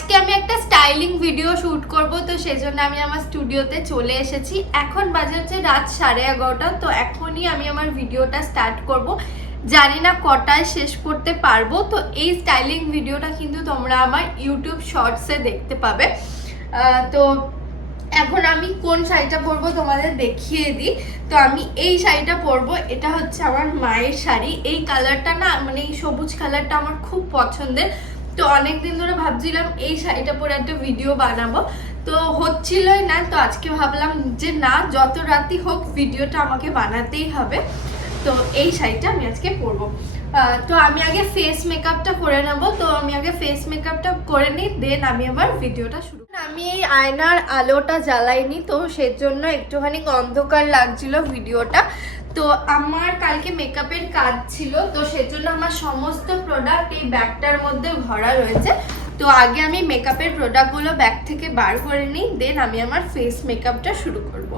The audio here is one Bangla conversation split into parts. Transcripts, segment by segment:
আজকে আমি একটা স্টাইলিং ভিডিও শুট করব, তো সেজন্য আমি আমার স্টুডিওতে চলে এসেছি। এখন বাজে হচ্ছে রাত 11:30। তো এখনই আমি আমার ভিডিওটা স্টার্ট করব। জানি না কটায় শেষ করতে পারবো। তো এই স্টাইলিং ভিডিওটা কিন্তু তোমরা আমার ইউটিউব শর্টসে দেখতে পাবে। তো এখন আমি কোন শাড়িটা পরবো তোমাদের দেখিয়ে দিই। তো আমি এই শাড়িটা পরবো, এটা হচ্ছে আমার মায়ের শাড়ি। এই কালারটা না, মানে এই সবুজ কালারটা আমার খুব পছন্দের। তো অনেকদিন ধরে ভাবছিলাম এই শাড়িটা পরে একটা ভিডিও বানাবো, তো হচ্ছিলই না। তো আজকে ভাবলাম যে না, যত রাতই হোক ভিডিওটা আমাকে বানাতেই হবে। তো এই শাড়িটা আমি আজকে পরবো। তো আমি আগে ফেস মেকআপটা করে নেবো। তো আমি আগে ফেস মেকআপটা করে নিই, দেন আমি আবার ভিডিওটা শুরু। আমি এই আয়নার আলোটা জ্বালাইনি, তো সেজন্য একটুখানি অন্ধকার লাগছিল ভিডিওটা। তো আমার কালকে মেকআপের কাজ ছিল, তো সেজন্য আমার সমস্ত প্রোডাক্ট এই ব্যাগটার মধ্যে ভরা রয়েছে। তো আগে আমি মেকআপের প্রোডাক্টগুলো ব্যাগ থেকে বার করে নিই, দেন আমি আমার ফেস মেকআপটা শুরু করব।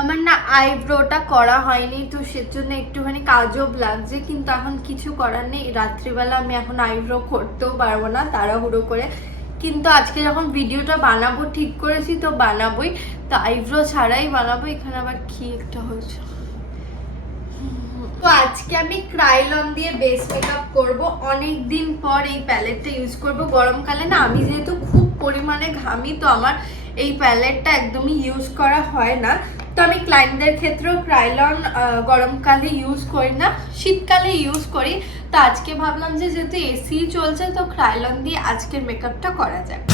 আমার না আইব্রোটা করা হয়নি, তো সেজন্য একটুখানি কাজব লাগছে, কিন্তু এখন কিছু করার নেই। রাত্রিবেলা আমি এখন আইব্রো করতেও পারবো না তাড়াহুড়ো করে, কিন্তু আজকে যখন ভিডিওটা বানাবো ঠিক করেছি তো বানাবোই। তো আইব্রো ছাড়াই বানাবো। এখানে আবার কি একটা হয়েছে। তো আজকে আমি ক্রাইলন দিয়ে বেস মেকআপ করব। অনেক দিন পর এই প্যালেটটা ইউজ করব। গরমকালে না আমি যেহেতু খুব পরিমাণে ঘামি, তো আমার এই প্যালেটটা একদমই ইউজ করা হয় না। তো আমি ক্লায়েন্টদের ক্ষেত্রেও ক্রাইলন গরমকালে ইউজ করি না, শীতকালে ইউজ করি। তো আজকে ভাবলাম যে যেহেতু এসি চলছে, তো ক্রাইলন দিয়ে আজকের মেকআপটা করা যায়।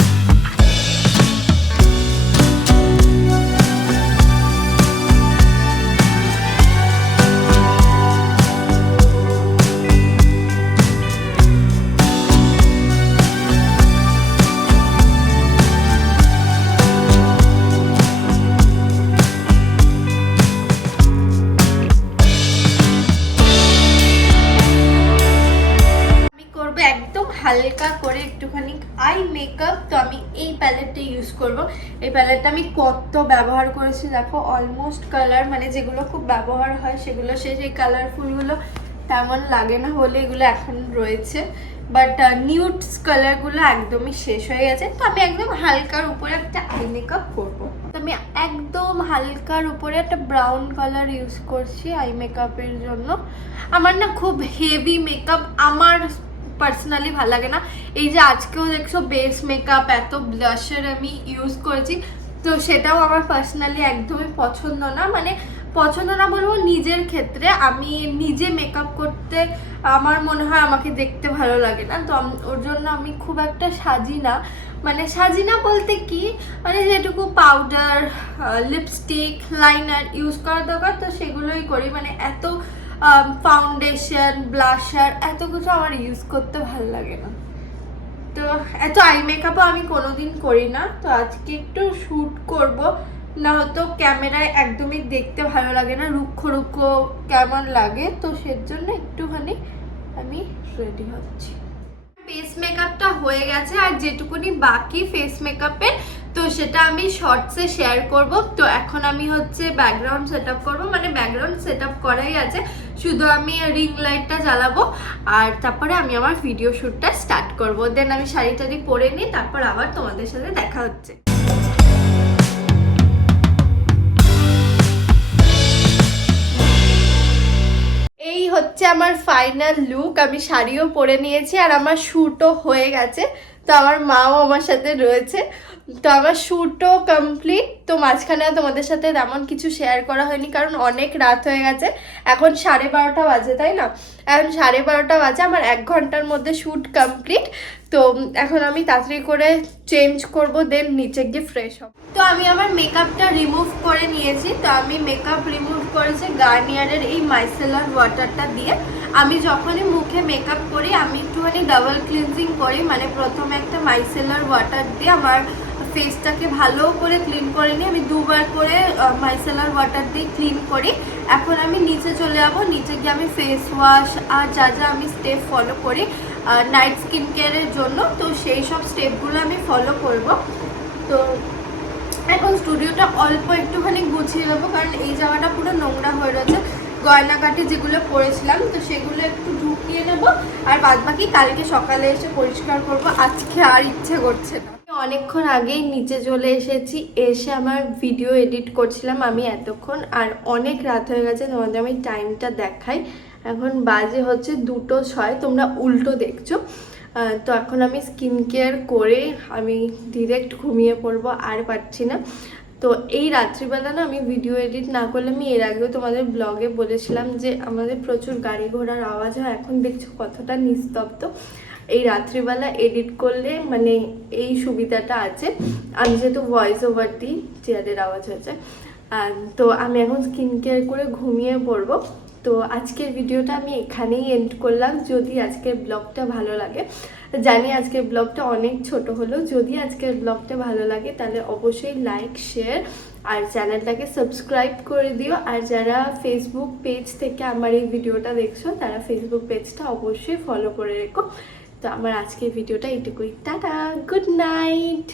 একদম হালকা করে একটুখানি আই মেকআপ। তো আমি এই প্যালেটটা ইউজ করব। এই প্যালেটটা আমি কত ব্যবহার করেছি দেখো, অলমোস্ট কালার, মানে যেগুলো খুব ব্যবহার হয় সেগুলো শেষ। এই কালারফুলগুলো তেমন লাগে না বলে এগুলো এখন রয়েছে, বাট নিউডস কালারগুলো একদমই শেষ হয়ে গেছে। তো আমি একদম হালকার উপরে একটা আই মেকআপ করবো। তো আমি একদম হালকার উপরে একটা ব্রাউন কালার ইউজ করছি আই মেকআপের জন্য। আমার না খুব হেভি মেকআপ আমার পার্সোনালি ভালো লাগে না। এই যে আজকেও দেখছো বেস মেকআপ, এত ব্লাশার আমি ইউজ করেছি, তো সেটাও আমার পার্সোনালি একদমই পছন্দ না। মানে পছন্দ না বলবো, নিজের ক্ষেত্রে আমি নিজে মেকআপ করতে আমার মনে হয় আমাকে দেখতে ভালো লাগে না। তো ওর জন্য আমি খুব একটা সাজি না। মানে সাজি না বলতে কি, মানে যেটুকু পাউডার, লিপস্টিক, লাইনার ইউজ করার দরকার তো সেগুলোই করি। মানে এত ফাউন্ডেশন, ব্লাশার এত কিছু আমার ইউজ করতে ভালো লাগে না। তো এত আই মেকআপও আমি কোনোদিন করি না। তো আজকে একটু শ্যুট করব, না হয়তো ক্যামেরায় একদমই দেখতে ভালো লাগে না, রুক্ষ রুক্ষ কেমন লাগে। তো সেজন্য একটুখানি আমি রেডি হচ্ছি। ফেস মেকআপটা হয়ে গেছে, আর যেটুকুনি বাকি ফেস মেকআপের তো সেটা আমি শর্টসে শেয়ার করব। তো এখন আমি হচ্ছে ব্যাকগ্রাউন্ড সেটআপ করব, মানে ব্যাকগ্রাউন্ড সেটআপ করাই আছে, শুধু আমি রিং লাইটটা জ্বালাবো আর তারপরে আমি আমার ভিডিও শ্যুটটা স্টার্ট করব। দেন আমি শাড়িটা পরে নিই, তারপর আবার তোমাদের সাথে দেখা হচ্ছে। এই হচ্ছে আমার ফাইনাল লুক। আমি শাড়িও পরে নিয়েছি আর আমার শ্যুটও হয়ে গেছে। তো আমার মাও আমার সাথে রয়েছে। তো আমার শ্যুটও কমপ্লিট। তো মাঝখানে তোমাদের সাথে তেমন কিছু শেয়ার করা হয়নি, কারণ অনেক রাত হয়ে গেছে। এখন 12:30 বাজে, তাই না? এখন 12:30 বাজে, আমার 1 ঘন্টার মধ্যে শ্যুট কমপ্লিট। তো এখন আমি তাড়াতাড়ি করে চেঞ্জ করব, দেন নিচে গিয়ে ফ্রেশ হব। তো আমি আমার মেকআপটা রিমুভ করে নিয়েছি। তো আমি মেকআপ রিমুভ করেছি গার্নিয়ারের এই মাইসেলার ওয়াটারটা দিয়ে। আমি যখনই মুখে মেকআপ করি আমি একটুখানি ডাবল ক্লিনজিং করি, মানে প্রথমে একটা মাইসেলার ওয়াটার দিয়ে আমার ফেসটাকে ভালো করে ক্লিন করে নিই। আমি 2 বার করে মাইসেলার ওয়াটার দিয়ে ক্লিন করি। এখন আমি নিচে চলে যাবো, নিচে গিয়ে আমি ফেস ওয়াশ আর যা যা আমি স্টেপ ফলো করি নাইট স্কিন কেয়ারের জন্য, তো সেই সব স্টেপগুলো আমি ফলো করব। তো এখন স্টুডিওটা অল্প একটুখানি গুছিয়ে নেবো, কারণ এই জায়গাটা পুরো নোংরা হয়ে রয়েছে। গয়নাকাটি যেগুলো পরেছিলাম, তো সেগুলো একটু ঢুকিয়ে নেব, আর বাদ বাকি কালকে সকালে এসে পরিষ্কার করব। আজকে আর ইচ্ছে করছে না। অনেকক্ষণ আগেই নিচে চলে এসেছি, এসে আমার ভিডিও এডিট করছিলাম আমি এতক্ষণ, আর অনেক রাত হয়ে গেছে। তোমাদের আমি টাইমটা দেখাই, এখন বাজে হচ্ছে 2:06, তোমরা উল্টো দেখছো। তো এখন আমি স্কিন কেয়ার করে আমি ডিরেক্ট ঘুমিয়ে পড়বো, আর পারছি না। তো এই রাত্রিবেলা না আমি ভিডিও এডিট না করলে, আমি এর আগেও তোমাদের ব্লগে বলেছিলাম যে আমাদের প্রচুর গাড়ি ঘোড়ার আওয়াজ হয়, এখন দেখছো কতটা নিস্তব্ধ। এই রাত্রিবেলা এডিট করলে মানে এই সুবিধাটা আছে, আমি যেহেতু ভয়েস ওভার দিই, চেয়ারের আওয়াজ হয়েছে। তো আমি এখন স্কিন কেয়ার করে ঘুমিয়ে পড়বো। তো আজকের ভিডিওটা আমি এখানেই এন্ড করলাম। যদি আজকের ব্লগটা ভালো লাগে, জানি আজকের ব্লগটা অনেক ছোট হলো, যদি আজকের ব্লগটা ভালো লাগে তাহলে অবশ্যই লাইক, শেয়ার আর চ্যানেলটাকে সাবস্ক্রাইব করে দিও। আর যারা ফেসবুক পেজ থেকে আমার এই ভিডিওটা দেখছো, তারা ফেসবুক পেজটা অবশ্যই ফলো করে রেখো। তো আমার আজকের ভিডিওটা এইটুকুই, টাটা, গুড নাইট।